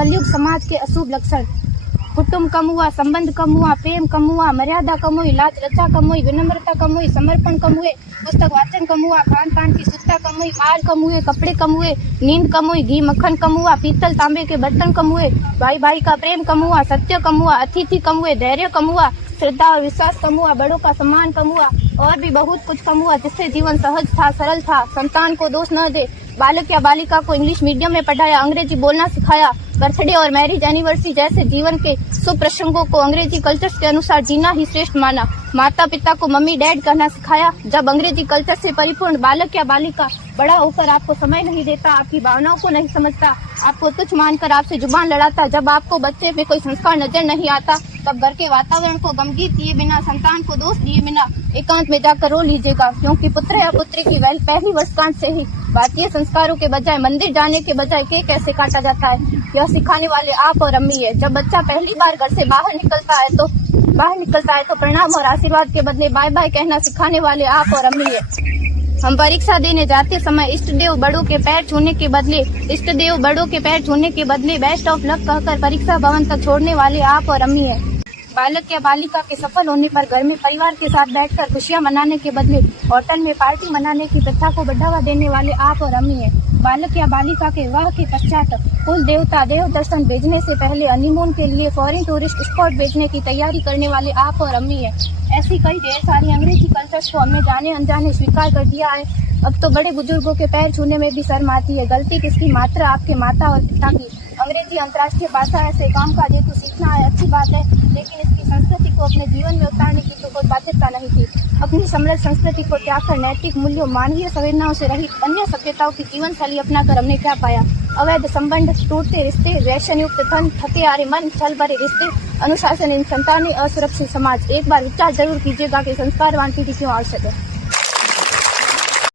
कलयुग समाज के अशुभ लक्षण। कुटुंब कम हुआ, संबंध कम हुआ, प्रेम कम हुआ, मर्यादा कम हुई, लाज लज्जा कम हुई, विनम्रता कम हुई, समर्पण कम हुए, पुस्तक वाचन कम हुआ, खान पान की शुद्धता कम हुई, बाल कम हुए, कपड़े कम हुए, नींद कम हुई, घी मक्खन कम हुआ, पीतल तांबे के बर्तन कम हुए, भाई भाई का प्रेम कम हुआ, सत्य कम हुआ, अतिथि कम हुए, धैर्य कम हुआ, श्रद्धा और विश्वास कम हुआ, बड़ों का सम्मान कम हुआ और भी बहुत कुछ कम हुआ, जिससे जीवन सहज था, सरल था। संतान को दोष न दे, बालक या बालिका को इंग्लिश मीडियम में पढ़ाया, अंग्रेजी बोलना सिखाया, बर्थडे और मैरिज एनिवर्सरी जैसे जीवन के शुभ प्रसंगों को अंग्रेजी कल्चर के अनुसार जीना ही श्रेष्ठ माना। माता पिता को मम्मी डैड कहना सिखाया। जब अंग्रेजी कल्चर से परिपूर्ण बालक या बालिका बड़ा होकर आपको समय नहीं देता, आपकी भावनाओं को नहीं समझता, आपको तुच्छ मानकर आपसे जुबान लड़ाता, जब आपको बच्चे में कोई संस्कार नजर नहीं आता, तब घर के वातावरण को गमगीत किए बिना, संतान को दोष दिए बिना एकांत में जाकर रो लीजिएगा, क्योंकि पुत्र या पुत्री की पहली वर्षगांठ से ही भारतीय संस्कारों के बजाय मंदिर जाने के बजाय केक कैसे काटा जाता है, यह सिखाने वाले आप और अम्मी है। जब बच्चा पहली बार घर से बाहर निकलता है तो प्रणाम और आशीर्वाद के बदले बाय बाय कहना सिखाने वाले आप और अम्मी है। हम परीक्षा देने जाते समय इष्ट देव बड़ों के पैर छूने के बदले बेस्ट ऑफ लक कहकर परीक्षा भवन तक छोड़ने वाले आप और अम्मी है। बालक या बालिका के सफल होने पर घर में परिवार के साथ बैठकर खुशियां मनाने के बदले होटल में पार्टी मनाने की प्रथा को बढ़ावा देने वाले आप और अम्मी है। बालक या बालिका के विवाह के पश्चात कुल देवता देव दर्शन भेजने से पहले हनीमून के लिए फॉरेन टूरिस्ट स्पॉट भेजने की तैयारी करने वाले आप और अम्मी है। ऐसी कई ढेर सारी अंग्रेजी कल्चर्स को हमने जाने अनजाने स्वीकार कर दिया है। अब तो बड़े बुजुर्गों के पैर छूने में भी शर्म आती है। गलती किसकी? मात्र आपके माता और पिता की। अंग्रेजी अंतर्राष्ट्रीय भाषा है, ऐसे काम काज हेतु सीखना है, अच्छी बात है, लेकिन इसकी संस्कृति को अपने जीवन में उतारने की तो कोई बाध्यता नहीं थी। अपनी समृद्ध संस्कृति को त्याग कर नैतिक मूल्यों, मानवीय संवेदनाओं से रहित अन्य सभ्यताओं की जीवन शैली अपनाकर हमने क्या पाया? अवैध संबंध, टूटते रिश्ते, व्यसन युक्त धन, थके हारे मन, छल भरे रिश्ते, अनुशासन इन संतानें, असुरक्षित समाज। एक बार विचार जरूर कीजिएगा कि संस्कारवान पीढ़ी क्यों आवश्यक है।